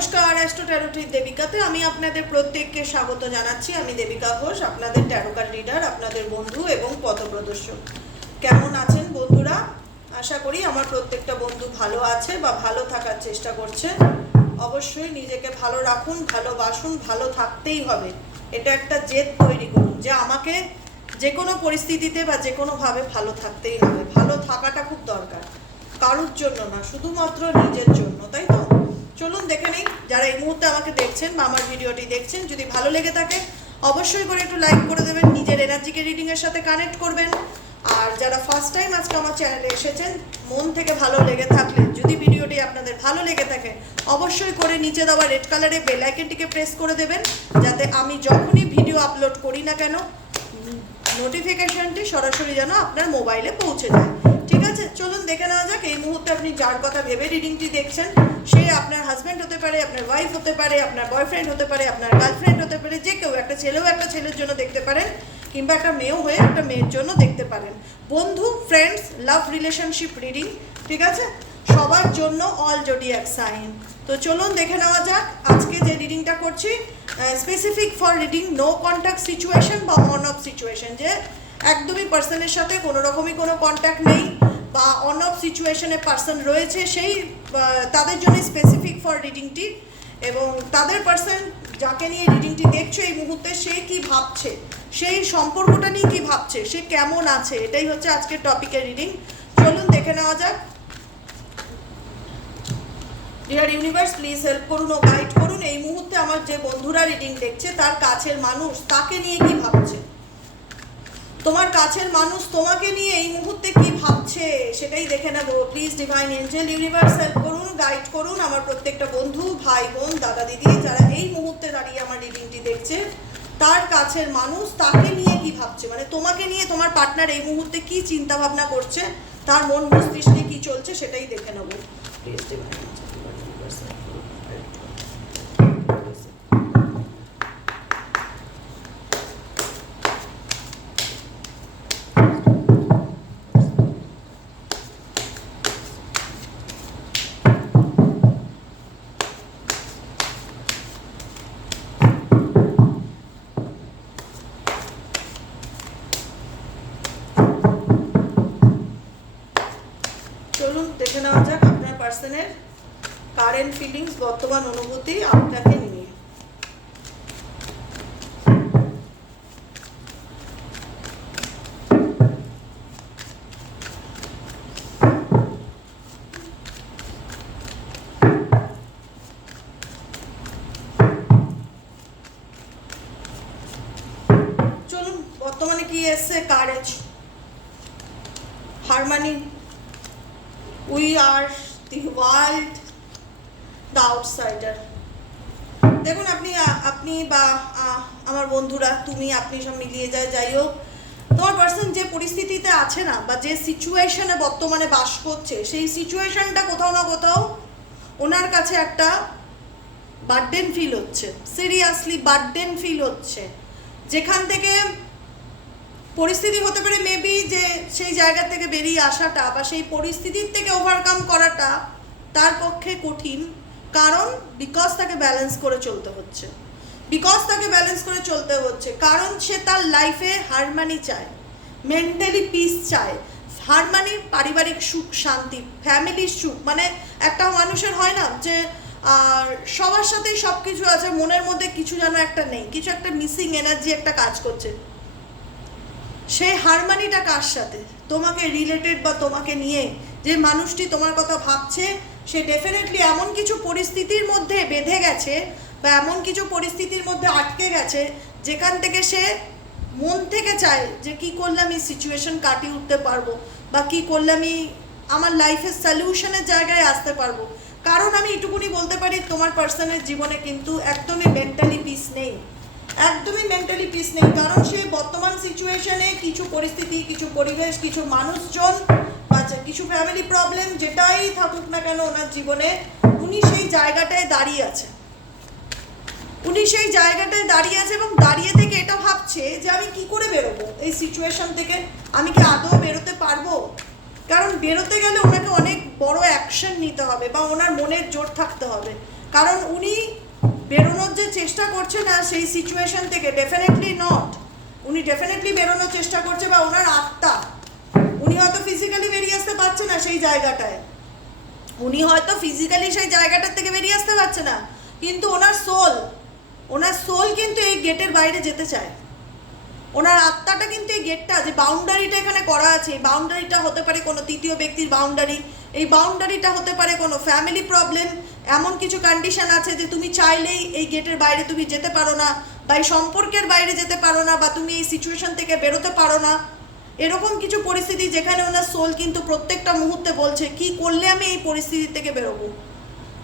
নমস্কার অ্যাস্ট্রো ট্যারোটির দেবিকাতে আমি আপনাদের প্রত্যেককে স্বাগত জানাচ্ছি। আমি দেবিকা ঘোষ, আপনাদের ট্যারোকার লিডার আপনাদের বন্ধু এবং পথপ্রদর্শক কেমন আছেন বন্ধুরা? আশা করি আমার প্রত্যেকটা বন্ধু ভালো আছে বা ভালো থাকার চেষ্টা করছে। অবশ্যই নিজেকে ভালো রাখুন, ভালোবাসুন, ভালো থাকতেই হবে। এটা একটা জেদ তৈরি করুন যে আমাকে যে কোনো পরিস্থিতিতে বা যে কোনোভাবে ভালো থাকতেই হবে। ভালো থাকাটা খুব দরকার। কারুর জন্য না, শুধুমাত্র নিজের জন্য, তাই তো? চলুন দেখে নেই, যারা এই মুহূর্তে আমাকে দেখছেন বা আমার ভিডিওটি দেখছেন, যদি ভালো লেগে থাকে, অবশ্যই করে একটু লাইক করে দেবেন, নিজের এনার্জিকে রিডিংয়ের সাথে কানেক্ট করবেন। আর যারা ফার্স্ট টাইম আজকে আমার চ্যানেলে এসেছেন, মন থেকে ভালো লেগে থাকলে, যদি ভিডিওটি আপনাদের ভালো লেগে থাকে, অবশ্যই করে নিচে দেওয়া রেড কালারে বেল আইকনটিকে প্রেস করে দেবেন, যাতে আমি যখনই ভিডিও আপলোড করি না কেন নোটিফিকেশনটি সরাসরি যেন আপনার মোবাইলে পৌঁছে যায়। চলুন দেখে নেওয়া যাক, এই মুহূর্তে আপনি যার কথা ভেবে রিডিংটি দেখছেন, সে আপনার হাজব্যান্ড হতে পারে, আপনার ওয়াইফ হতে পারে, আপনার বয়ফ্রেন্ড হতে পারে, আপনার গার্লফ্রেন্ড হতে পারে, যে কেউ একটা ছেলেও একটা ছেলের জন্য দেখতে পারেন, কিংবা একটা মেয়েও হয়ে একটা মেয়ের জন্য দেখতে পারেন। বন্ধু ফ্রেন্ডস লাভ রিলেশনশিপ রিডিং ঠিক আছে? সবার জন্য অল জোডিয়াক সাইন তো চলুন দেখে নেওয়া যাক, আজকে যে রিডিংটা করছি specific for reading no contact situation বা অন অফ সিচুয়েশন যে একদমই পার্সনের সাথে কোনো রকমই কোনো কন্ট্যাক্ট নেই। বা অন অফ সিচুয়েশনে পার্সন রয়েছে, সেই তাদের জন্য স্পেসিফিক ফর রিডিংটি এবং তাদের পার্সন যাকে নিয়ে রিডিংটি দেখছ এই মুহূর্তে, সে কি ভাবছে? সেই সম্পর্কটা নিয়ে কি ভাবছে? সে কেমন আছে? এটাই হচ্ছে আজকের টপিকের রিডিং চলুন দেখে নেওয়া যাক। ডিয়ার ইউনিভার্স প্লিজ হেল্প করুন ও গাইড করুন। এই মুহূর্তে আমার যে বন্ধুরা রিডিং দেখছে, তার কাছের মানুষ, তাকে নিয়ে কি ভাবছে? তোমার কাছের মানুষ তোমাকে নিয়ে এই মুহূর্তে কি ভাবছে সেটাই দেখে নেব। Please divine angel universe help করুন গাইড করুন আমার প্রত্যেকটা বন্ধু, ভাই, বোন, দাদা, দিদি, যারা এই মুহূর্তে দাঁড়িয়ে আমার রিডিংটি দেখছে, তার কাছের মানুষ তাকে নিয়ে কি ভাবছে? মানে তোমাকে নিয়ে তোমার পার্টনার এই মুহূর্তে কি চিন্তা ভাবনা করছে? তার মন মস্তিষ্কে কি চলছে সেটাই দেখে নেব। প্লিজ ডিভাইন পার্সনের কারেন্ট ফিলিংস বর্তমান অনুভূতি আপনাকে নিয়ে চলুন বর্তমানে কি এসছে courage harmony we are world the outsider দেখুন, আপনি আপনি বা আমার বন্ধুরা, তুমি, আপনি সব মিলিয়ে যায়, যাই হোক, তোমার পার্সন যে পরিস্থিতিতে আছে না, বা যে সিচুয়েশনে বর্তমানে বাস করছে, সেই সিচুয়েশনটা কোথাও না কোথাও ওনার কাছে একটা বার্ডেন ফিল হচ্ছে সিরিয়াসলি বার্ডেন ফিল হচ্ছে। যেখান থেকে পরিস্থিতি হতে পারে মেবি যে সেই জায়গা থেকে বেরিয়ে আসাটা, বা সেই পরিস্থিতির থেকে ওভারকাম করাটা তার পক্ষে কঠিন কারণ বিকজ তাকে ব্যালেন্স করে চলতে হচ্ছে। বিকজ তাকে ব্যালেন্স করে চলতে হচ্ছে, কারণ সে তার লাইফে হারমানি চায় মেন্টালি পিস চায়। হারমানি পারিবারিক সুখ, শান্তি ফ্যামিলির সুখ মানে একটা মানুষের হয় না যে, আর সবার সাথেই সব কিছু আছে, মনের মধ্যে কিছু যেন একটা নেই, কিছু একটা মিসিং এনার্জি একটা কাজ করছে। সেই হারমানিটা কার সাথে? তোমাকে রিলেটেড বা তোমাকে নিয়ে যে মানুষটি তোমার কথা ভাবছে সে ডেফিনেটলি এমন কিছু পরিস্থিতির মধ্যে বেঁধে গেছে বা এমন কিছু পরিস্থিতির মধ্যে আটকে গেছে যেখান থেকে সে মন থেকে চায় যে কি করলে আমি সিচুয়েশন কাটিয়ে উঠতে পারব বা কি করলে আমি আমার লাইফের সলিউশনের জায়গায় আসতে পারব। কারণ আমি এটুকুনি বলতে পারি, তোমার পার্সনের জীবনে কিন্তু একদমই মেন্টালি পিস নেই। একদমই মেন্টালি পিস নেই। কারণ সে বর্তমান সিচুয়েশনে কিছু পরিস্থিতি, কিছু পরিবেশ, কিছু মানুষজন বা যে কিছু ফ্যামিলি প্রবলেম যেটাই থাকুক না কেন ওনার জীবনে, উনি সেই জায়গাটায় দাঁড়িয়ে আছে। উনি সেই জায়গাটায় দাঁড়িয়ে আছে এবং দাঁড়িয়ে থেকে এটা ভাবছে যে আমি কি করে বেরোবো এই সিচুয়েশন থেকে? আমি কি আদৌ বেরোতে পারব? কারণ বেরোতে গেলে ওনাকে অনেক বড় অ্যাকশন নিতে হবে বা ওনার মনের জোর থাকতে হবে। কারণ উনি বেরোনোর যে চেষ্টা করছে না সেই সিচুয়েশন থেকে ডেফিনেটলি নট উনি ডেফিনেটলি বেরোনোর চেষ্টা করছে বা ওনার আত্মা উনি হয়তো ফিজিক্যালি বেরিয়ে আসতে পারছে না সেই জায়গাটায়। উনি হয়তো ফিজিক্যালি সেই জায়গাটার থেকে বেরিয়ে আসতে পারছে না। কিন্তু ওনার সোল ওনার সোল কিন্তু এই গেটের বাইরে যেতে চায়। ওনার আত্মাটা কিন্তু এই গেটটা যে বাউন্ডারিটা এখানে করা আছে, এই বাউন্ডারিটা হতে পারে কোনো তৃতীয় ব্যক্তির বাউন্ডারি এই বাউন্ডারিটা হতে পারে কোনো ফ্যামিলি প্রবলেম এমন কিছু কন্ডিশন আছে যে তুমি চাইলেই এই গেটের বাইরে তুমি যেতে পারো না, বা এই সম্পর্কের বাইরে যেতে পারো না, বা তুমি এই সিচুয়েশন থেকে বেরোতে পারো না। এরকম কিছু পরিস্থিতি যেখানে ওনার সোল কিন্তু প্রত্যেকটা মুহূর্তে বলছে, কি করলে আমি এই পরিস্থিতি থেকে বেরোবো?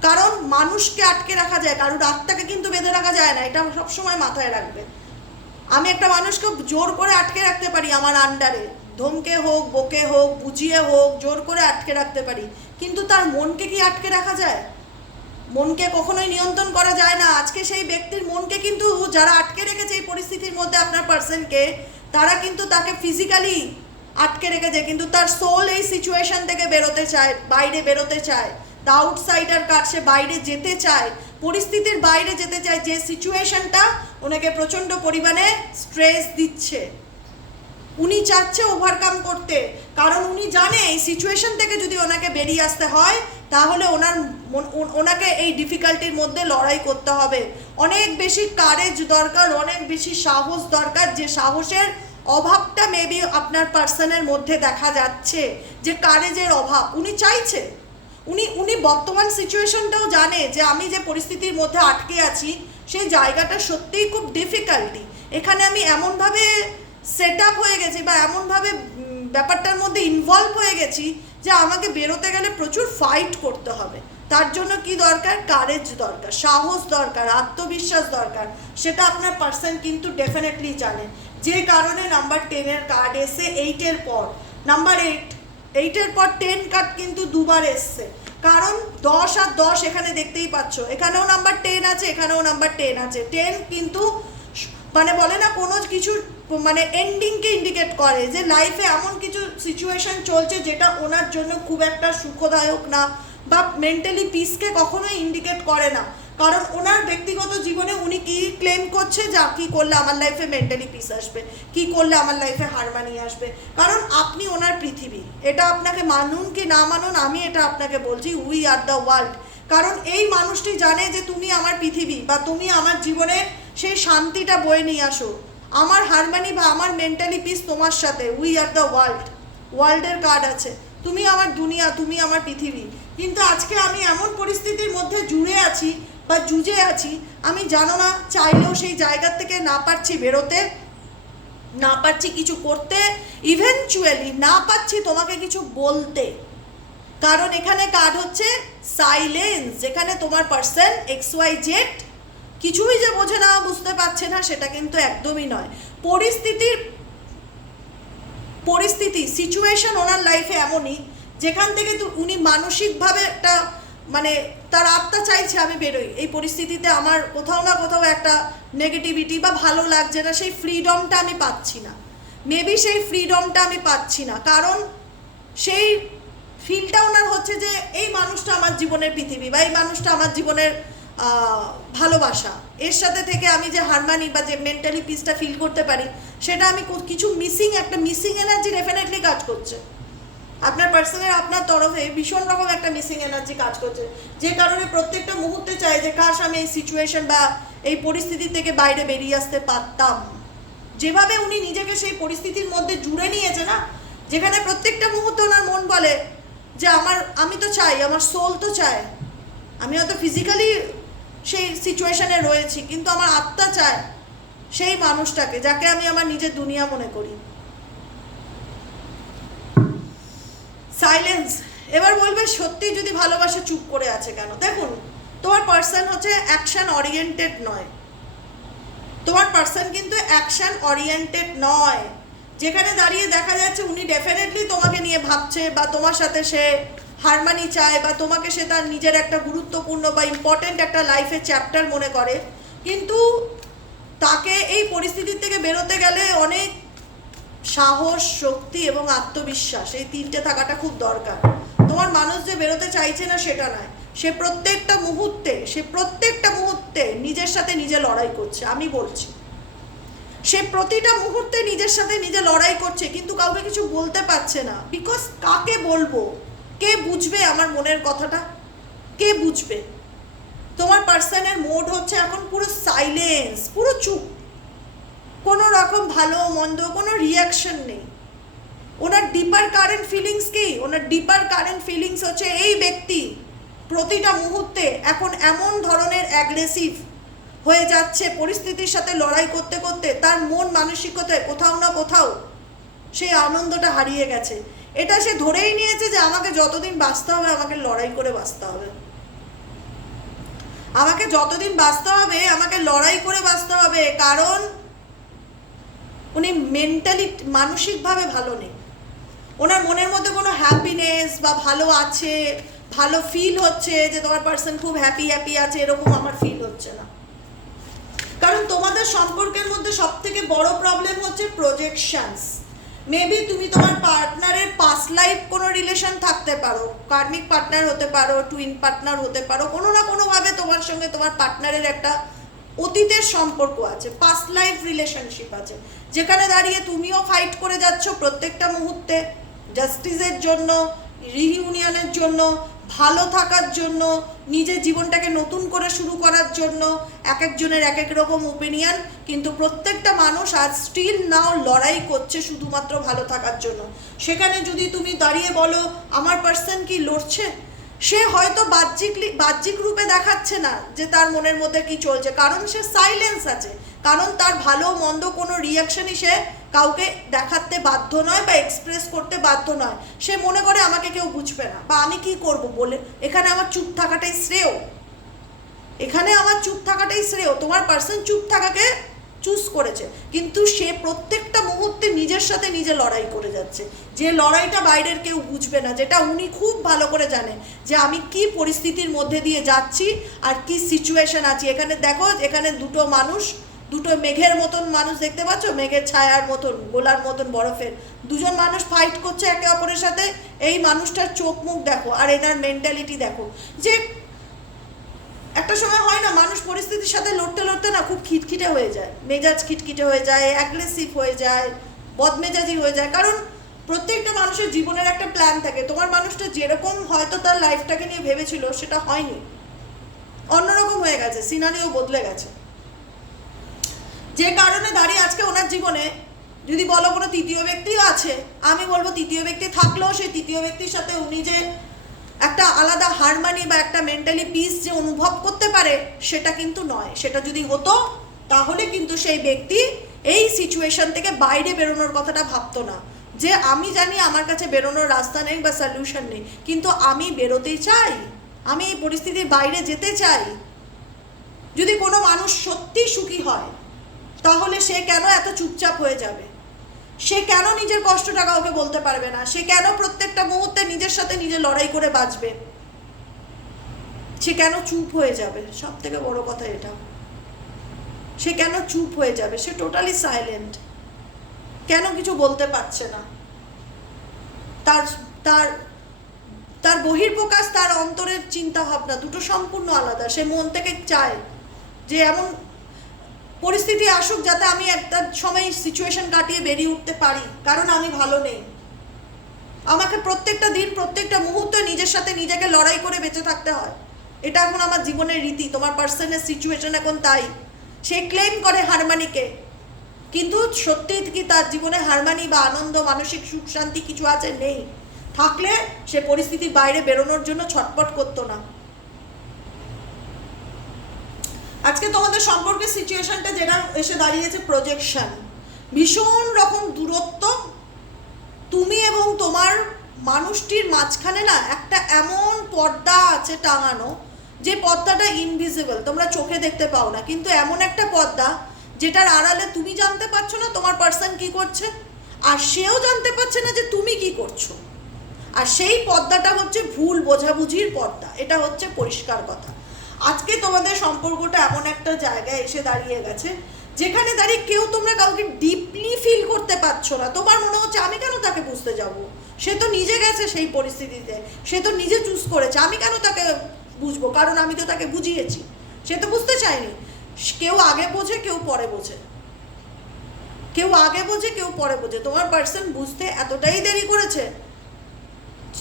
কারণ মানুষকে আটকে রাখা যায়, কারোর আত্মাকে কিন্তু বেঁধে রাখা যায় না, এটা সবসময় মাথায় রাখবে। আমি একটা মানুষকে জোর করে আটকে রাখতে পারি আমার আন্ডারে ধমকে হোক, বকে হোক, বুঝিয়ে হোক, জোর করে আটকে রাখতে পারি, কিন্তু তার মনকে কি আটকে রাখা যায়? মনকে কখনোই নিয়ন্ত্রণ করা যায় না। আজকে সেই ব্যক্তির মনকে কিন্তু যারা আটকে রেখেছে এই পরিস্থিতির মধ্যে আপনার পার্সনকে তারা কিন্তু তাকে ফিজিক্যালি আটকে রেখেছে কিন্তু তার সোল এই সিচুয়েশন থেকে বেরোতে চায়, বাইরে বেরোতে চায়। দ্য আউটসাইডার কার, সে বাইরে যেতে চায়, পরিস্থিতির বাইরে যেতে চায়, যে সিচুয়েশনটা ওনাকে প্রচণ্ড পরিমাণে স্ট্রেস দিচ্ছে। উনি চাচ্ছে ওভারকাম করতে। কারণ উনি জানে এই সিচুয়েশন থেকে যদি ওনাকে বেরিয়ে আসতে হয়, তাহলে ওনার ওনাকে এই ডিফিকাল্টির মধ্যে লড়াই করতে হবে। অনেক বেশি কারেজ দরকার, অনেক বেশি সাহস দরকার, যে সাহসের অভাবটা মেবি আপনার পার্সনের মধ্যে দেখা যাচ্ছে, যে কারেজের অভাব। উনি চাইছে। উনি উনি বর্তমান সিচুয়েশনটাও জানে যে আমি যে পরিস্থিতির মধ্যে আটকে আছি, সেই জায়গাটা সত্যিই খুব ডিফিকাল্টি এখানে আমি এমনভাবে সেট আপ হয়ে গেছি বা এমনভাবে ব্যাপারটার মধ্যে ইনভলভ হয়ে গেছি যে আমাকে বেরোতে গেলে প্রচুর ফাইট করতে হবে। তার জন্য কি দরকার? কারেজ দরকার, সাহস দরকার, আত্মবিশ্বাস দরকার। সেটা আপনার পার্সন কিন্তু ডেফিনেটলি জানে। যে কারণে নাম্বার টেনের কার্ড এসে এইটের পর নাম্বার এইট এইটের পর টেন কার্ড কিন্তু দুবার এসছে। কারণ দশ আর দশ এখানে দেখতেই পাচ্ছ, এখানেও নাম্বার টেন আছে, এখানেও নাম্বার টেন আছে। টেন কিন্তু মানে বলে না কোনো কিছু মানে এন্ডিংকে ইন্ডিকেট করে যে লাইফে এমন কিছু সিচুয়েশন চলছে যেটা ওনার জন্য খুব একটা সুখদায়ক না বা মেন্টালি পিসকে কখনোই ইন্ডিকেট করে না। কারণ ওনার ব্যক্তিগত জীবনে উনি কি ক্লেম করছে? যা কি করলে আমার লাইফে মেন্টালি পিস আসবে? কি করলে আমার লাইফে হারমানি আসবে? কারণ আপনি ওনার পৃথিবী। এটা আপনাকে মানুন কি না মানুন, আমি এটা আপনাকে বলছি উই আর দ্য ওয়ার্ল্ড কারণ এই মানুষটি জানে যে তুমি আমার পৃথিবী বা তুমি আমার জীবনে সেই শান্তিটা বয়ে নিয়ে আসো। আমার হারমানি বা আমার মেন্টালি পিস তোমার সাথে। উই আর দ্য ওয়ার্ল্ড ওয়ার্ল্ডের কার্ড আছে। তুমি আমার দুনিয়া, তুমি আমার পৃথিবী। কিন্তু আজকে আমি এমন পরিস্থিতির মধ্যে জুড়ে আছি বা জুজে আছি, আমি জানো না, চাইলেও সেই জায়গার থেকে না পারছি বেরোতে, না পারছি কিছু করতে ইভেনচুয়ালি না পারছি তোমাকে কিছু বলতে। কারণ এখানে কার্ড হচ্ছে সাইলেন্স যেখানে তোমার পার্সন এক্স ওয়াই জেড কিছুই যে বোঝে না, বুঝতে পারছে না, সেটা কিন্তু একদমই নয়। পরিস্থিতির পরিস্থিতি সিচুয়েশন ওনার লাইফে এমনই, যেখান থেকে তো উনি মানসিকভাবে একটা মানে তার আত্মা চাইছে আমি বেরোই। এই পরিস্থিতিতে আমার কোথাও না কোথাও একটা নেগেটিভিটি বা ভালো লাগছে না, সেই ফ্রিডমটা আমি পাচ্ছি না। মেবি সেই ফ্রিডমটা আমি পাচ্ছি না। কারণ সেই ফিলটা ওনার হচ্ছে যে, এই মানুষটা আমার জীবনের পৃথিবী বা এই মানুষটা আমার জীবনের ভালোবাসা। এর সাথে থেকে আমি যে হারমানি বা যে মেন্টালি পিসটা ফিল করতে পারি, সেটা আমি কিছু মিসিং একটা মিসিং এনার্জি ডেফিনেটলি কাজ করছে। আপনার পার্সনের আপনার তরফে ভীষণ রকম একটা মিসিং এনার্জি কাজ করছে। যে কারণে প্রত্যেকটা মুহূর্তে চাই যে, কাশ, আমি এই সিচুয়েশন বা এই পরিস্থিতি থেকে বাইরে বেরিয়ে আসতে পারতাম। যেভাবে উনি নিজেকে সেই পরিস্থিতির মধ্যে জুড়ে নিয়েছে না, যেখানে প্রত্যেকটা মুহূর্তে ওনার মন বলে যে, আমার, আমি তো চাই, আমার সোল তো চায়। আমি হয়তো ফিজিক্যালি সেই সিচুয়েশনে রয়েছি, কিন্তু আমার আত্মা চায় সেই মানুষটাকে, যাকে আমি আমার নিজের দুনিয়া মনে করি। সাইলেন্স এবার বলবে সত্যি যদি ভালোবাসা, চুপ করে আছে কেন? দেখুন, তোমার পার্সন হচ্ছে অ্যাকশন ওরিয়েন্টেড নয়। তোমার পার্সন কিন্তু অ্যাকশন ওরিয়েন্টেড নয়। যেখানে দাঁড়িয়ে দেখা যাচ্ছে, উনি ডেফিনেটলি তোমাকে নিয়ে ভাবছে বা তোমার সাথে সে হারমানি চায় বা তোমাকে সে তার নিজের একটা গুরুত্বপূর্ণ বা ইম্পর্টেন্ট একটা লাইফের চ্যাপ্টার মনে করে, কিন্তু তাকে এই পরিস্থিতির থেকে বেরোতে গেলে অনেক সাহস, শক্তি এবং আত্মবিশ্বাস, এই তিনটে থাকাটা খুব দরকার। তোমার মানুষ যে বেরোতে চাইছে না সেটা নয়, সে প্রত্যেকটা মুহূর্তে, সে প্রত্যেকটা মুহূর্তে নিজের সাথে নিজে লড়াই করছে, আমি বলছি। সে প্রতিটা মুহূর্তে নিজের সাথে নিজে লড়াই করছে, কিন্তু কাউকে কিছু বলতে পারছে না বিকজ কাকে বলব? কে বুঝবে আমার মনের কথাটা? কে বুঝবে? তোমার পার্সনের মোড হচ্ছে এখন পুরো সাইলেন্স পুরো চুপ। কোনো রকম ভালো মন্দ, কোনো রিয়াকশন নেই। ওনার ডিপার কারেন্ট ফিলিংস কি? ওনার ডিপার কারেন্ট ফিলিংস হচ্ছে এই ব্যক্তি। প্রতিটা মুহূর্তে এখন এমন ধরনের অ্যাগ্রেসিভ হয়ে যাচ্ছে পরিস্থিতির সাথে লড়াই করতে করতে, তার মন মানসিকতায় কোথাও না কোথাও সেই আনন্দটা হারিয়ে গেছে। এটা সে ধরেই নিয়েছে যে আমাকে যতদিন বাঁচতে হবে, আমাকে লড়াই করে বাঁচতে হবে। আমাকে যতদিন বাঁচতে হবে, আমাকে লড়াই করে বাঁচতে হবে, কারণ উনি মেন্টালি মানসিকভাবে ভালো নেই। ওনার মনের মধ্যে কোনো হ্যাপিনেস বা ভালো আছে, ভালো ফিল হচ্ছে যে তোমার পার্সন খুব হ্যাপি হ্যাপি আছে, এরকম আমার ফিল হচ্ছে না। কারণ তোমাদের সম্পর্কের মধ্যে সব থেকে বড় প্রবলেম হচ্ছে প্রজেকশনস মেবি তুমি তোমার পার্টনারের পাস লাইফ কোনো রিলেশন থাকতে পারো। কার্মিক পার্টনার হতে পারো টুইন পার্টনার হতে পারো, কোনো না কোনোভাবে তোমার সঙ্গে তোমার পার্টনারের একটা অতীতের সম্পর্ক আছে পাস লাইফ রিলেশনশিপ আছে। যেখানে দাঁড়িয়ে তুমিও ফাইট করে যাচ্ছ প্রত্যেকটা মুহূর্তে। জাস্টিসের জন্য রিইউনিয়নের জন্য ভালো থাকার জন্য, নিজের জীবনটাকে নতুন করে শুরু করার জন্য এক একজনের এক এক রকম ওপিনিয়ন কিন্তু প্রত্যেকটা মানুষ আজ স্টিল নাও লড়াই করছে শুধুমাত্র ভালো থাকার জন্য। সেখানে যদি তুমি দাঁড়িয়ে বলো, আমার পার্সন কি লড়ছে? সে হয়তো বাহ্যিক বাহ্যিক রূপে দেখাচ্ছে না যে তার মনের মধ্যে কি চলছে, কারণ সে সাইলেন্স আছে। কারণ তার ভালো মন্দ কোনো রিয়াকশনই সে কাউকে দেখাতে বাধ্য নয় বা এক্সপ্রেস করতে বাধ্য নয়। সে মনে করে আমাকে কেউ বুঝবে না। বা আমি কি করব বলে? এখানে আমার চুপ থাকাটাই শ্রেয়। এখানে আমার চুপ থাকাটাই শ্রেয়। তোমার পার্সন চুপ থাকাকে চুজ করেছে। কিন্তু সে প্রত্যেকটা মুহূর্তে নিজের সাথে নিজে লড়াই করে যাচ্ছে। যে লড়াইটা বাইরের কেউ বুঝবে না, যেটা উনি খুব ভালো করে জানে যে আমি কি পরিস্থিতির মধ্যে দিয়ে যাচ্ছি আর কি সিচুয়েশন আছি। এখানে দেখো, এখানে দুটো মানুষ দুটো মেঘের মতন মানুষ দেখতে পাচ্ছ? মেঘের ছায়ার মতন, গোলার মতন বরফের। দুজন মানুষ ফাইট করছে একে অপরের সাথে। এই মানুষটার চোখ মুখ দেখো আর এনার মেন্টালিটি দেখো। যে একটা সময় হয় না, মানুষ পরিস্থিতির সাথে লড়তে লড়তে না খুব খিটখিটে হয়ে যায়। মেজাজ খিটখিটে হয়ে যায় অ্যাগ্রেসিভ হয়ে যায়, বদমেজাজি হয়ে যায়। কারণ প্রত্যেকটা মানুষের জীবনের একটা প্ল্যান থাকে। তোমার মানুষটা যেরকম হয়তো তার লাইফটাকে নিয়ে ভেবেছিল, সেটা হয়নি। অন্যরকম হয়ে গেছে সিনারিও বদলে গেছে। যে কারণে দাঁড়িয়ে আজকে ওনার জীবনে যদি বলো কোনো তৃতীয় ব্যক্তিও আছে, আমি বলব তৃতীয় ব্যক্তি থাকলেও সেই তৃতীয় ব্যক্তির সাথে উনি যে একটা আলাদা হারমানি বা একটা মেন্টালি পিস যে অনুভব করতে পারে, সেটা কিন্তু নয়। সেটা যদি হতো, তাহলে কিন্তু সেই ব্যক্তি এই সিচুয়েশন থেকে বাইরে বেরোনোর কথাটা ভাবতো না। যে আমি জানি আমার কাছে বেরোনোর রাস্তা নেই বা সলিউশন নেই, কিন্তু আমি বেরোতে চাই, আমি এই পরিস্থিতির বাইরে যেতে চাই। যদি কোনো মানুষ সত্যি সুখী হয় তাহলে সে কেন এত চুপচাপ হয়ে যাবে? সে কেন নিজের কষ্টটা কাউকে বলতে পারবে না? সে কেন প্রত্যেকটা মুহূর্তে নিজের সাথে নিজে লড়াই করে বাঁচবে? সে কেন চুপ হয়ে যাবে? সব থেকে বড় কথা এটা। সে কেন চুপ হয়ে যাবে? সে টোটালি সাইলেন্ট কেন কিছু বলতে পারছে না? তার তার তার বহির্প্রকাশ, তার অন্তরের চিন্তা ভাবনা দুটো সম্পূর্ণ আলাদা। সে মন থেকে চায় যে এমন পরিস্থিতি আসুক যাতে আমি একটা সময় সিচুয়েশন কাটিয়ে বেরিয়ে উঠতে পারি, কারণ আমি ভালো নেই। আমাকে প্রত্যেকটা দিন, প্রত্যেকটা মুহূর্তে নিজের সাথে নিজেকে লড়াই করে বেঁচে থাকতে হয়। এটা এখন আমার জীবনের রীতি, তোমার পার্সনের সিচুয়েশন এখন তাই। সে ক্লেম করে হারমানিকে। কিন্তু সত্যি কি তার জীবনে হারমানি বা আনন্দ, মানসিক সুখ, শান্তি কিছু আছে? নেই। থাকলে সে পরিস্থিতির বাইরে বেরোনোর জন্য ছটপট করতো না। আজকে তোমাদের সম্পর্কে সিচুয়েশনটা যেটা এসে দাঁড়িয়েছে প্রজেকশন ভীষণ রকম দূরত্ব। তুমি এবং তোমার মানুষটির মাঝখানে না একটা এমন পর্দা আছে টাঙানো, যে পর্দাটা ইনভিজিবল তোমরা চোখে দেখতে পাও না। কিন্তু এমন একটা পর্দা, যেটার আড়ালে তুমি জানতে পারছ না তোমার পার্সন কি করছে, আর সেও জানতে পারছে না যে তুমি কি করছ। আর সেই পর্দাটা হচ্ছে ভুল বোঝাবুঝির পর্দা, এটা হচ্ছে পরিষ্কার কথা। আজকে তোমাদের সম্পর্কটা এমন একটা জায়গায় এসে দাঁড়িয়ে গেছে, যেখানে দাঁড়িয়ে কেউ তোমরা কাউকে ডিপলি ফিল করতে পারছ না। তোমার মনে হচ্ছে, আমি কেন তাকে বুঝতে যাব? সে তো নিজে গেছে সেই পরিস্থিতিতে। সে তো নিজে চুজ করেছে, আমি কেন তাকে বুঝব? কারণ আমি তো তাকে বুঝিয়েছি। সে তো বুঝতে চায়নি। কেউ আগে বোঝে, কেউ পরে বোঝে। কেউ আগে বোঝে, কেউ পরে বোঝে। তোমার পার্সন বুঝতে এতটাই দেরি করেছে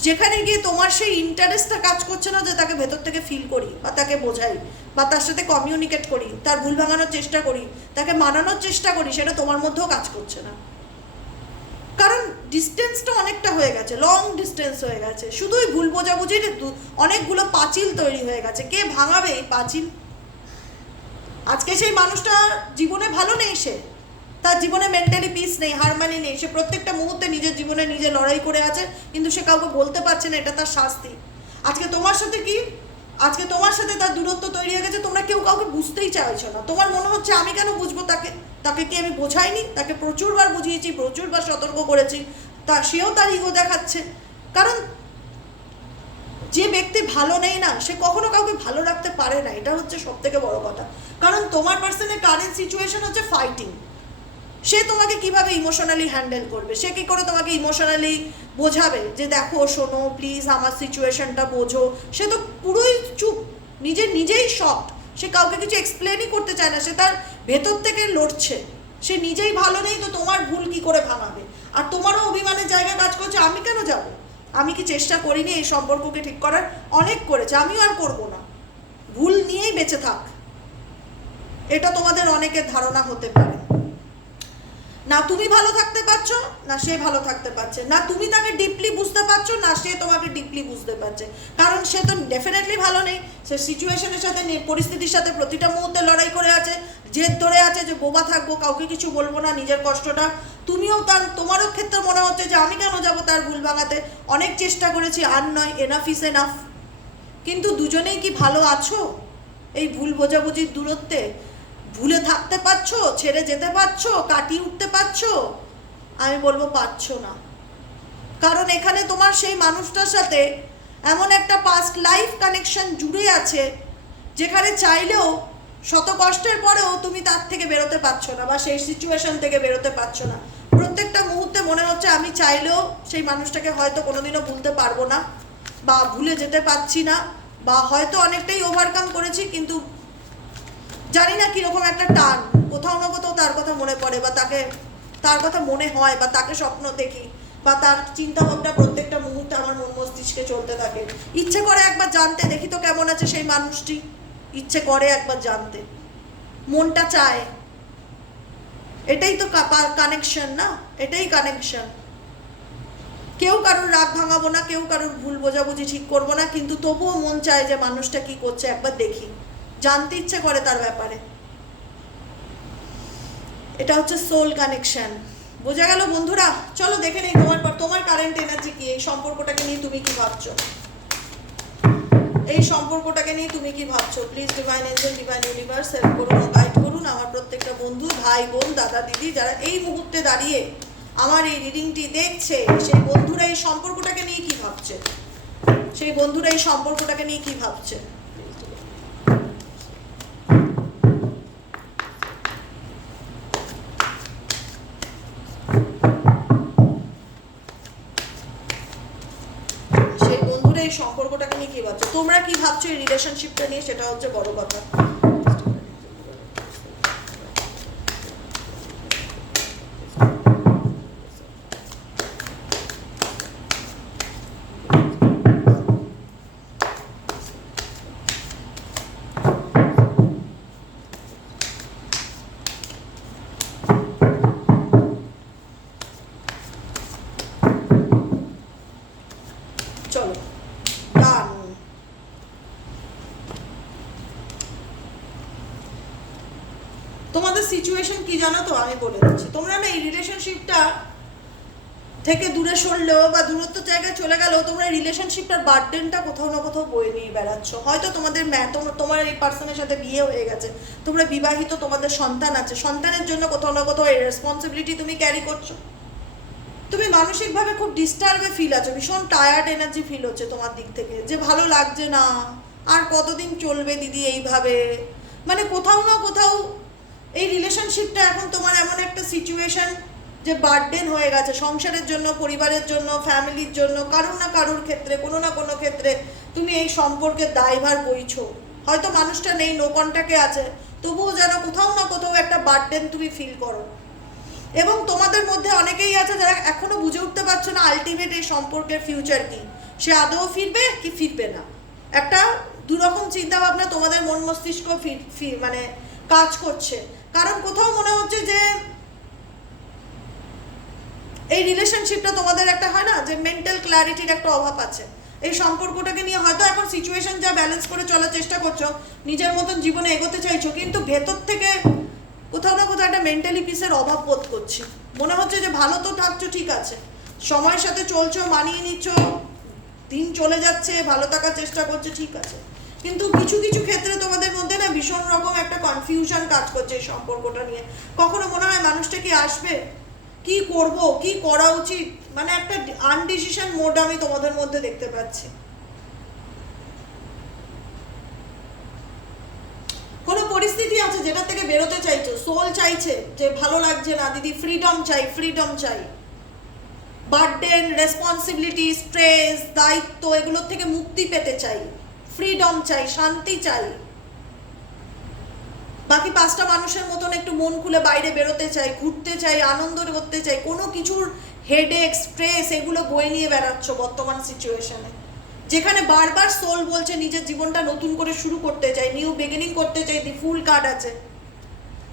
যেখানে গিয়ে তোমার সেই ইন্টারেস্টটা কাজ করছে না যে তাকে ভেতর থেকে ফিল করি বা তাকে বোঝাই বা তার সাথে কমিউনিকেট করি, তার ভুল ভাঙানোর চেষ্টা করি, তাকে মানানোর চেষ্টা করি, সেটা তোমার মধ্যেও কাজ করছে না। কারণ ডিস্টেন্সটা অনেকটা হয়ে গেছে লং ডিস্টেন্স হয়ে গেছে। শুধুই ভুল বোঝাবুঝির অনেকগুলো পাঁচিল তৈরি হয়ে গেছে। কে ভাঙাবে এই পাঁচিল? আজকে সেই মানুষটা জীবনে ভালো নেই সে। তার জীবনে মেন্টালি পিস নেই হারমানি নেই। সে প্রত্যেকটা মুহূর্তে নিজের জীবনে নিজে লড়াই করে আছে, কিন্তু সে কাউকে বলতে পারছে না, এটা তার শাস্তি। আজকে তোমার সাথে কি? আজকে তোমার সাথে তার দূরত্ব তৈরি হয়ে গেছে, তোমরা কেউ কাউকে বুঝতেই চাইছো না। তোমার মনে হচ্ছে আমি কেন বুঝব তাকে? তাকে কি আমি বোঝাইনি? তাকে প্রচুরবার বুঝিয়েছি, প্রচুরবার সতর্ক করেছি। তা সেও তার ইগো দেখাচ্ছে। কারণ যে ব্যক্তি ভালো নেই না, সে কখনো কাউকে ভালো রাখতে পারে না, এটা হচ্ছে সব থেকে বড় কথা। কারণ তোমার পার্সনের কারেন্ট সিচুয়েশন হচ্ছে ফাইটিং সে তোমাকে কীভাবে ইমোশনালি হ্যান্ডেল করবে? সে কি করে তোমাকে ইমোশনালি বোঝাবে? যে দেখো, শোনো প্লিজ আমার সিচুয়েশনটা বোঝো। সে তো পুরোই চুপ, নিজে নিজেই শক্ট সে কাউকে কিছু এক্সপ্লেনই করতে চায় না, সে তার ভেতর থেকে লড়ছে। সে নিজেই ভালো নেই, তো তোমার ভুল কি করে ভাঙাবে? আর তোমারও অভিমানের জায়গায় কাজ করছে, আমি কেন যাব? আমি কি চেষ্টা করিনি এই সম্পর্ককে ঠিক করার? অনেক করেছে, আমিও আর করব না। ভুল নিয়েই বেঁচে থাক। এটা তোমাদের অনেকের ধারণা হতে পারে। না তুমি ভালো থাকতে পারছ, না সে ভালো থাকতে পারছে। না তুমি তাকে ডিপলি বুঝতে পারছ, না সে তোমাকে ডিপলি বুঝতে পারছে। কারণ সে তো ডেফিনেটলি ভালো নেই। সে সিচুয়েশনের সাথে পরিস্থিতির সাথে প্রতিটা মুহূর্তে লড়াই করে আছে, জেদ ধরে আছে যে বোবা থাকব, কাউকে কিছু বলব না নিজের কষ্টটা। তুমিও তার, তোমারও ক্ষেত্রে মনে হচ্ছে যে আমি কেন যাব তার ভুল ভাঙাতে? অনেক চেষ্টা করেছি, আর নয় এনাফ ইস এনাফ কিন্তু দুজনেই কি ভালো আছো? এই ভুল বোঝাবুঝির দূরত্বে ভুলে থাকতে পারছ? ছেড়ে যেতে পারছ? কাটিয়ে উঠতে পারছ? আমি বলব পারছ না। কারণ এখানে তোমার সেই মানুষটার সাথে এমন একটা পাস্ট লাইফ কানেকশন জুড়ে আছে, যেখানে চাইলেও শত কষ্টের পরেও তুমি তার থেকে বেরোতে পারছ না বা সেই সিচুয়েশন থেকে বেরোতে পারছ না। প্রত্যেকটা মুহূর্তে মনে হচ্ছে আমি চাইলেও সেই মানুষটাকে হয়তো কোনোদিনও ভুলতে পারব না বা ভুলে যেতে পারছি না বা হয়তো অনেকটাই ওভারকাম করেছি, কিন্তু জানি না কীরকম একটা টান, কোথাও না কোথাও তার কথা মনে পড়ে বা তাকে, তার কথা মনে হয় বা তাকে স্বপ্ন দেখি বা তার চিন্তাভাবনা প্রত্যেকটা মুহূর্তে আমার মন মস্তিষ্কে চলতে থাকে। ইচ্ছে করে একবার জানতে, দেখি তো কেমন আছে সেই মানুষটি। ইচ্ছে করে একবার জানতে। মনটা চায়। এটাই তো কানেকশন না? এটাই কানেকশন কেউ কারোর রাগ ভাঙাবো না, কেউ কারোর ভুল বোঝাবুঝি ঠিক করব না, কিন্তু তবুও মন চায় যে মানুষটা কি করছে একবার দেখি। জানতে ইচ্ছে করে তার ব্যাপারে। এটা হচ্ছে সোল কানেকশন বোঝা গেল বন্ধুরা? চলো দেখে নেই তোমার পর, তোমার কারেন্ট এনার্জি কি? এই সম্পর্কটাকে নিয়ে তুমি কি ভাবছ? এই সম্পর্কটাকে নিয়ে তুমি কি ভাবছ? Please divine angel divine universe help করুন গাইড করুন আমার প্রত্যেকটা বন্ধু, ভাই, বোন, দাদা, দিদি, যারা এই মুহূর্তে দাঁড়িয়ে আমার এই রিডিংটি দেখছে, সেই বন্ধুরা এই সম্পর্কটাকে নিয়ে কি ভাবছে? সেই বন্ধুরা এই সম্পর্কটাকে নিয়ে কি ভাবছে? সম্পর্কটাকে নিয়ে কি ভাবছ? তোমরা কি ভাবছ এই রিলেশনশিপটা নিয়ে? সেটা হচ্ছে বড় কথা। তোমাদের সিচুয়েশন কি জানো তো? আমি বলে দিচ্ছি। তোমরা না এই রিলেশনশিপটা থেকে দূরে সরলেও বা দূরত্ব জায়গায় চলে গেলেও তোমরা রিলেশনশিপটার বার্ডেনটা কোথাও না কোথাও বয়ে নিয়ে বেড়াচ্ছ। হয়তো তোমাদের তোমার এই পার্সনের সাথে বিয়ে হয়ে গেছে। তোমরা বিবাহিত, তোমাদের সন্তান আছে। সন্তানের জন্য কোথাও না কোথাও এই রেসপন্সিবিলিটি তুমি ক্যারি করছ। তুমি মানসিকভাবে খুব ডিস্টার্বে ফিল আছো। ভীষণ টায়ার্ড এনার্জি ফিল হচ্ছে তোমার দিক থেকে। যে ভালো লাগছে না। আর কতদিন চলবে দিদি এইভাবে? মানে কোথাও না কোথাও এই রিলেশনশিপটা এখন তোমার এমন একটা সিচুয়েশন যে বার্ডেন হয়ে গেছে। সংসারের জন্য, পরিবারের জন্য ফ্যামিলির জন্য, কারোর না কারোর ক্ষেত্রে, কোনো না কোনো ক্ষেত্রে তুমি এই সম্পর্কের দায়ভার বইছো। হয়তো মানুষটা নেই নো কন্ট্যাক্টে আছে, তবুও যেন কোথাও না কোথাও একটা বার্ডেন তুমি ফিল করো। এবং তোমাদের মধ্যে অনেকেই আছে যারা এখনও বুঝে উঠতে পারছ না আলটিমেট এই সম্পর্কের ফিউচার কি। সে আদৌ ফিরবে কি ফিরবে না? একটা দুরকম চিন্তা ভাবনা তোমাদের মন মস্তিষ্ক মানে কাজ করছে। কারণ কোথাও মনে হচ্ছে যে এই রিলেশনশিপটা তোমাদের একটা হয় না, যে মেন্টাল ক্ল্যারিটির একটা অভাব আছে। এই সম্পর্কটাকে নিয়ে হয়তো এখন সিচুয়েশন যা ব্যালেন্স করে চলার চেষ্টা করছ, নিজের মতন জীবনে এগোতে চাইছো, কিন্তু ভেতর থেকে কোথাও না কোথাও একটা মেন্টালি পিসের অভাব বোধ করছি। মনে হচ্ছে যে ভালো তো থাকছো, ঠিক আছে। সময়ের সাথে চলছো, মানিয়ে নিচ্ছ, দিন চলে যাচ্ছে, ভালো থাকার চেষ্টা করছে, ঠিক আছে। কিন্তু কিছু কিছু ক্ষেত্রে তোমাদের মধ্যে না ভীষণ রকম একটা কনফিউশন কাজ করছে এই সম্পর্কটা নিয়ে। কখনো মনে হয় মানুষটা কি আসবে? কি করব? কি করা উচিত? মানে একটা আনডিসিশন মোড আমি তোমাদের মধ্যে দেখতে পাচ্ছি। কোনো পরিস্থিতি আছে যেটা থেকে বেরোতে চাইছো? সোল চাইছে যে ভালো লাগছে না, দিদি ফ্রিডম চাই ফ্রিডম চাই। বার্ডেন রেসপন্সিবিলিটি স্ট্রেস দায়িত্ব, এগুলোর থেকে মুক্তি পেতে চাই। ফ্রিডম চাই, শান্তি চাই। বাকি পাঁচটা মানুষের মতন একটু মন খুলে বাইরে বেরোতে চাই, ঘুরতে চাই, আনন্দ করতে চাই, কোনো কিছুর হেডেক স্ট্রেস এগুলো বয়ে নিয়ে বেড়াচ্ছ বর্তমান সিচুয়েশনে যেখানে বারবার সোল বলছে নিজের জীবনটা নতুন করে শুরু করতে চাই নিউ বিগিনিং করতে চাই দি ফুল কার্ড আছে।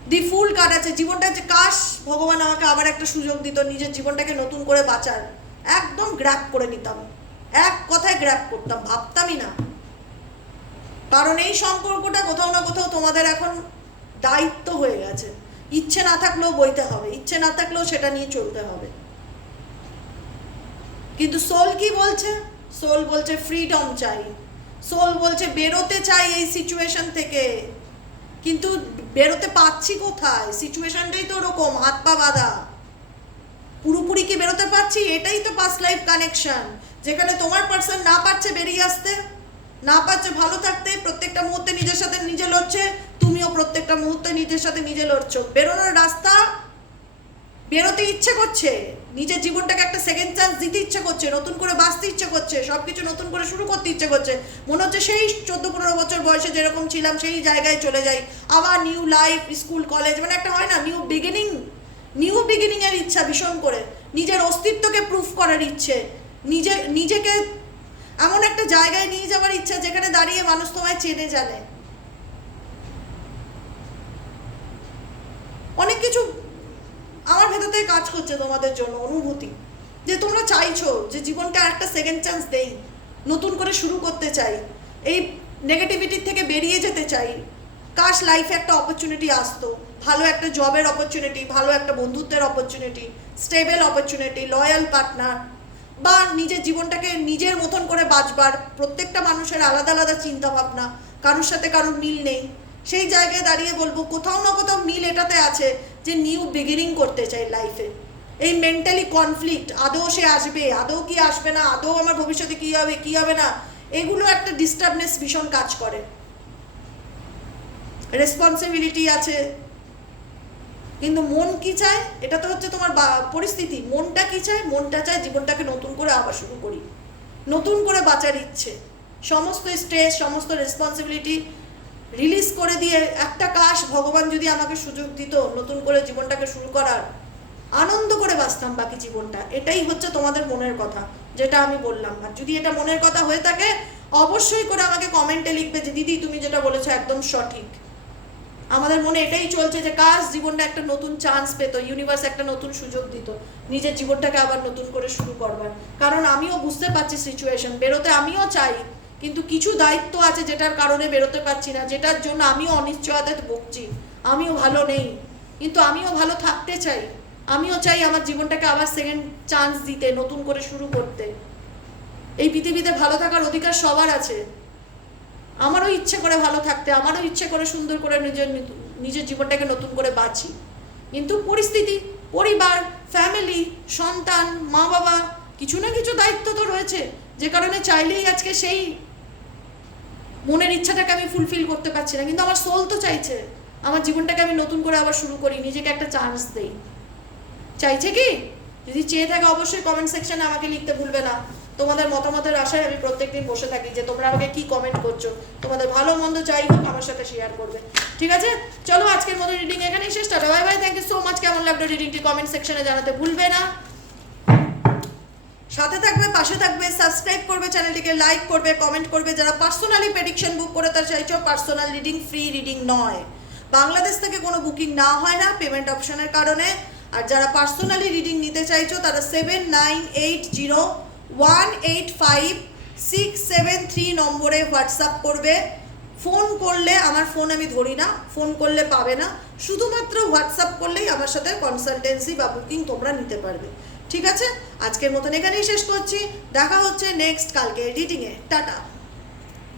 দি ফুল কার্ড আছে, জীবনটা যে কাশ, ভগবান আমাকে আবার একটা সুযোগ দিত নিজের জীবনটাকে নতুন করে বাঁচার। একদম গ্র্যাপ করে নিতাম। এক কথায় গ্র্যাপ করতাম, ভাবতামই না। কারণ এই সম্পর্কটা কোথাও না কোথাও তোমাদের এখন দায়িত্ব হয়ে গেছে। ইচ্ছে না থাকলেও বইতে হবে, ইচ্ছে না থাকলেও সেটা নিয়ে চলতে হবে। কিন্তু সোল কি বলছে? সোল বলছে ফ্রিডম চাই। সোল বলছে বেরোতে চাই এই সিচুয়েশন থেকে। কিন্তু বেরোতে পারছি কোথায়? সিচুয়েশনটাই তো ওরকম, হাত পা বাঁধা। পুরোপুরি কি বেরোতে পারছি? এটাই তো পাস্ট লাইফ কানেকশন যেখানে তোমার পার্সন না পারছে বেরিয়ে আসতে। না পারছে, ভালো থাকতে, প্রত্যেকটা মুহূর্তে নিজের সাথে নিজে লড়ছে, তুমিও প্রত্যেকটা মুহূর্তে নিজের সাথে নিজে লড়ছো। বেরোনোর রাস্তা, বেরোতে ইচ্ছে করছে, নিজের জীবনটাকে একটা সেকেন্ড চান্স দিতে ইচ্ছে করছে, নতুন করে বাঁচতে ইচ্ছে করছে সব কিছু নতুন করে শুরু করতে ইচ্ছে করছে। মনে হচ্ছে সেই চোদ্দ পনেরো বছর বয়সে যেরকম ছিলাম, সেই জায়গায় চলে যাই। আবার নিউ লাইফ স্কুল কলেজ মানে একটা হয় না নিউ বিগিনিং নিউ বিগিনিং এর ইচ্ছা ভীষণ করে। নিজের অস্তিত্বকে প্রুফ করার ইচ্ছে। নিজে, নিজেকে এমন একটা জায়গায় নিয়ে যাওয়ার ইচ্ছা যেখানে দাঁড়িয়ে মানুষ তোমায় চেনে, জানে। অনেক কিছু আমার ভেতর থেকে কাজ করছে তোমাদের জন্য, অনুভূতি। যে তোমরা চাইছো যে জীবনটা একটা সেকেন্ড চান্স দেই, নতুন করে শুরু করতে চাই, এই নেগেটিভিটির থেকে বেরিয়ে যেতে চাই। কাশ লাইফে একটা অপরচুনিটি আসতো, ভালো একটা জবের অপরচুনিটি ভালো একটা বন্ধুত্বের opportunity stable opportunity loyal partner বা নিজের জীবনটাকে নিজের মতন করে বাঁচবার, প্রত্যেকটা মানুষের আলাদা আলাদা চিন্তা ভাবনা কারোর সাথে কারোর মিল নেই। সেই জায়গায় দাঁড়িয়ে বলব, কোথাও না কোথাও মিল এটাতে আছে যে নিউ বিগিনিং করতে চাই লাইফে এই মেন্টালি কনফ্লিক্ট আদৌ সে আসবে, আদৌ কি আসবে না, আদৌ আমার ভবিষ্যতে কি হবে কি হবে না, এগুলো একটা ডিস্টার্বনেস ভীষণ কাজ করে। রেসপন্সিবিলিটি আছে কিন্তু মন কি চায়? এটা তো হচ্ছে তোমার পরিস্থিতি। মনটা কি চায়? মনটা চায় জীবনটাকে নতুন করে আবার শুরু করি। নতুন করে বাঁচার ইচ্ছে। সমস্ত স্ট্রেস সমস্ত রেসপন্সিবিলিটি রিলিজ করে দিয়ে একটা কাশ ভগবান যদি আমাকে সুযোগ দিত নতুন করে জীবনটাকে শুরু করার, আনন্দ করে বাঁচতাম বাকি জীবনটা। এটাই হচ্ছে তোমাদের মনের কথা, যেটা আমি বললাম। আর যদি এটা মনের কথা হয়ে থাকে, অবশ্যই করে আমাকে কমেন্টে লিখবে যে, দিদি, তুমি যেটা বলেছ একদম সঠিক। আমাদের মনে এটাই চলছে যে কাজ জীবনটা একটা নতুন চান্স পেতো ইউনিভার্স একটা নতুন সুযোগ দিত, নিজের জীবনটাকে আবার নতুন করে শুরু করবার। কারণ আমিও বুঝতে পারছি সিচুয়েশন বেরোতে আমিও চাই, কিন্তু কিছু দায়িত্ব আছে যেটার কারণে বেরোতে পারছি না, যেটার জন্য আমিও অনিশ্চয়তায় ভুগছি, আমিও ভালো নেই, কিন্তু আমিও ভালো থাকতে চাই, আমিও চাই আমার জীবনটাকে আবার সেকেন্ড চান্স দিতে, নতুন করে শুরু করতে। এই পৃথিবীতে ভালো থাকার অধিকার সবার আছে। আমারও ইচ্ছে করে ভালো থাকতে, আমারও ইচ্ছে করে সুন্দর করে নিজের নিজের জীবনটাকে নতুন করে বাঁচি। কিন্তু পরিস্থিতি, পরিবার ফ্যামিলি সন্তান মা বাবা কিছু না কিছু দায়িত্ব তো রয়েছে। যে কারণে চাইলেই আজকে সেই মনের ইচ্ছাটাকে আমি ফুলফিল করতে পারছি না। কিন্তু আমার সোল তো চাইছে, আমার জীবনটাকে আমি নতুন করে আবার শুরু করি, নিজেকে একটা চান্স দেই। চাইছে কি? যদি চেয়ে থাকে অবশ্যই কমেন্ট সেকশনে আমাকে লিখতে ভুলবে না। তোমাদের মতামতের আশায় আমি প্রত্যেকদিন বসে থাকি যে তোমরা আমাকে কি কমেন্ট করছ। তোমাদের ভালো মন্দ যাই হোক আমার সাথে শেয়ার করবে। ঠিক আছে? চলো আজকের মতো রিডিং এখানেই শেষ। Tata bye bye thank you so much কেমন লাগল রিডিংটি কমেন্ট সেকশনে জানাতে ভুলবে না। সাথে থাকবে, পাশে থাকবে সাবস্ক্রাইব করবে চ্যানেলটিকে লাইক করবে কমেন্ট করবে। যারা পার্সোনালি প্রেডিকশন বুক করে তার চাইছো পার্সোনাল রিডিং ফ্রি রিডিং নয়। বাংলাদেশ থেকে কোনো বুকিং না হয় না পেমেন্ট অপশনের কারণে। আর যারা পার্সোনালি রিডিং নিতে চাইছো, তারা seven nine eight zero one eight five six seven three নম্বরে হোয়াটসঅ্যাপ করবে। ফোন করলে, আমার ফোন আমি ধরি না, ফোন করলে পাবে না। শুধুমাত্র হোয়াটসঅ্যাপ করলেই আমার সাথে কনসালটেন্সি বা বুকিং তোমরা নিতে পারবে। ঠিক আছে? আজকের মতন এখানেই শেষ করছি। দেখা হচ্ছে নেক্সট কালকে এডিটিংয়ে টাটা।